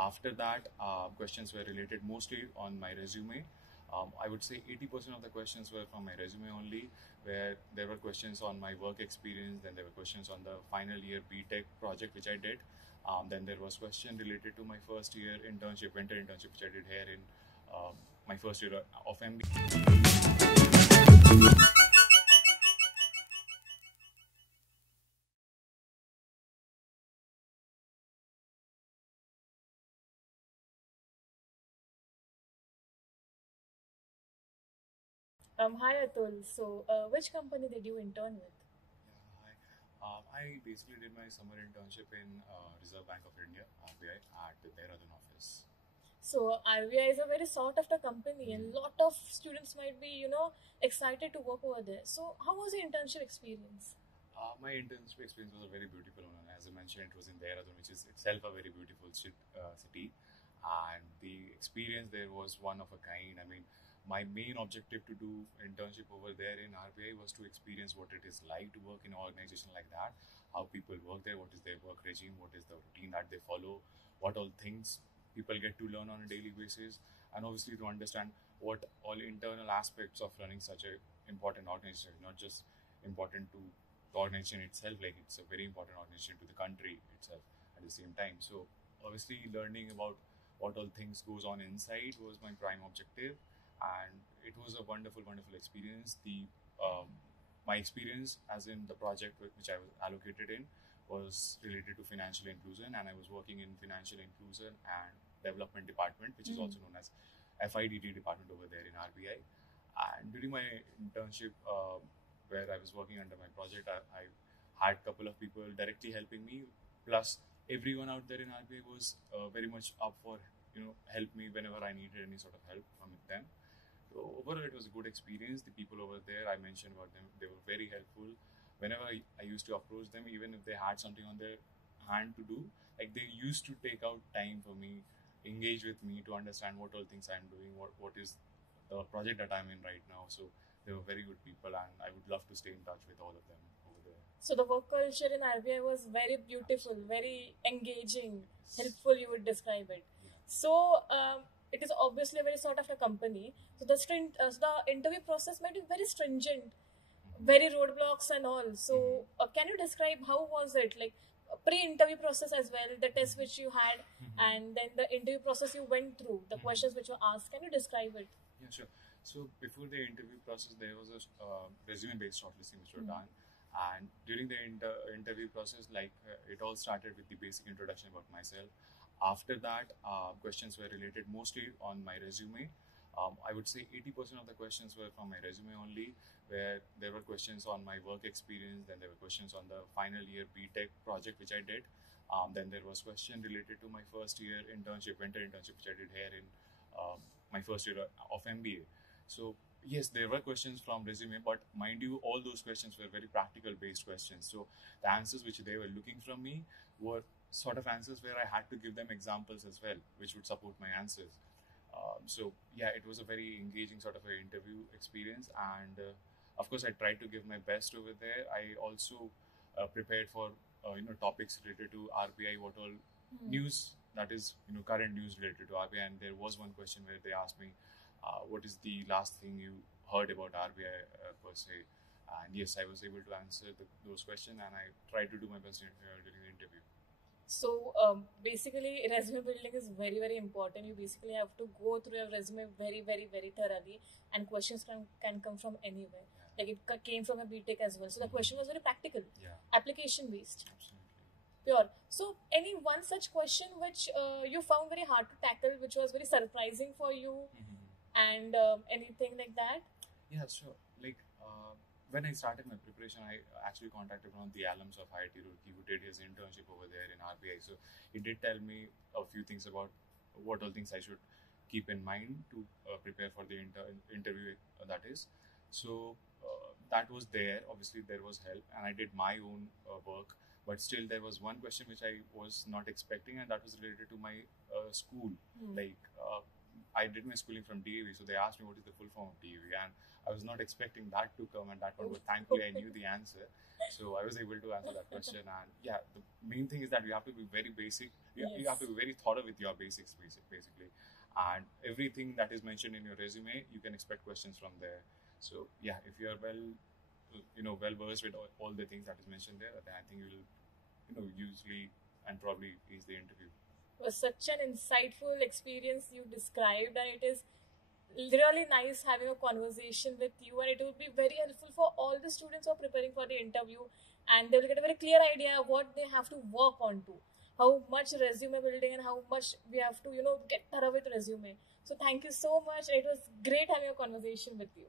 After that, questions were related mostly on my resume. I would say 80% of the questions were from my resume only, where there were questions on my work experience, then there were questions on the final year BTech project which I did. Then there was question related to my first year internship, winter internship, which I did here in my first year of MBA. Hi Atul. So, which company did you intern with? Yeah, hi. I basically did my summer internship in Reserve Bank of India, RBI, at the Dehradun office. So, RBI is a very sought after company, and lot of students might be, excited to work over there. So, how was your internship experience? My internship experience was a very beautiful one. As I mentioned, it was in Dehradun, which is itself a very beautiful city. And the experience there was one of a kind. I mean, my main objective to do internship over there in RBI was to experience what it is like to work in an organization like that, how people work there, what is their work regime, what is the routine that they follow, what all things people get to learn on a daily basis, and obviously to understand what all internal aspects of running such a important organization, not just important to the organization itself, like it's a very important organization to the country itself at the same time. So obviously learning about what all things goes on inside was my prime objective, and it was a wonderful experience. The my experience as in the project which I was allocated in was related to financial inclusion, and I was working in financial inclusion and development department, which is also known as FIDD department over there in RBI. And during my internship, where I was working under my project, I had a couple of people directly helping me. Plus, everyone out there in RBI was very much up for help me whenever I needed any sort of help from them. So overall, it was a good experience. The people over there, I mentioned about them, they were very helpful. Whenever I used to approach them, even if they had something on their hand to do, like they used to take out time for me, engage with me to understand what all things I'm doing, what is the project that I'm in right now. So they were very good people, and I would love to stay in touch with all of them over there. So, the work culture in RBI was very beautiful, very engaging, Yes. helpful, you would describe it. Yeah. So, it is obviously a very sort of a company. So, the interview process might be very stringent, very roadblocks and all. So, can you describe how was it like pre-interview process as well, the test which you had, and then the interview process you went through, the questions which were asked? Can you describe it? Yeah, sure. So before the interview process, there was a resume-based shortlisting which were done, and during the interview process, it all started with the basic introduction about myself. After that, questions were related mostly on my resume. I would say 80% of the questions were from my resume only, where there were questions on my work experience, then there were questions on the final year BTech project which I did. Then there was question related to my first year internship, winter internship, which I did here in my first year of MBA. So yes, there were questions from resume, but mind you, all those questions were very practical based questions. So the answers which they were looking from me were sort of answers where I had to give them examples as well, which would support my answers. So yeah, it was a very engaging sort of an interview experience, and of course I tried to give my best over there. I also prepared for topics related to RBI, what all news that is current news related to RBI, and there was one question where they asked me, what is the last thing you heard about RBI per se? And yes, I was able to answer those questions, and I tried to do my best during the interview. So basically, resume building is very, very important. You basically have to go through your resume very, very, very thoroughly, and questions can come from anywhere. Like it came from a BTech as well. So the question was very practical, application based. Absolutely. Pure. So any one such question which you found very hard to tackle, which was very surprising for you, and anything like that? Yeah, sure. When I started my preparation, I actually contacted one of the alums of IIT Roorkee who did his internship over there in RBI. So he did tell me a few things about what all things I should keep in mind to prepare for the interview that is. So that was there. Obviously, there was help, and I did my own work. But still, there was one question which I was not expecting, and that was related to my school. Like I did my schooling from DAV, so they asked me what is the full form of DAV, and I was not expecting that to come, and that one, but thankfully I knew the answer, so I was able to answer that question. And yeah, the main thing is that you have to be very basic. You have to be very thorough with your basics, basically, and everything that is mentioned in your resume, you can expect questions from there. So yeah, if you are well versed with all the things that is mentioned there, then I think you will, usually and probably is the interview. It was such an insightful experience you described, and it is really nice having a conversation with you, and it will be very helpful for all the students who are preparing for the interview, and they will get a very clear idea of what they have to work on to, how much resume building and how much we have to get thorough with resume. So thank you so much. It was great having a conversation with you.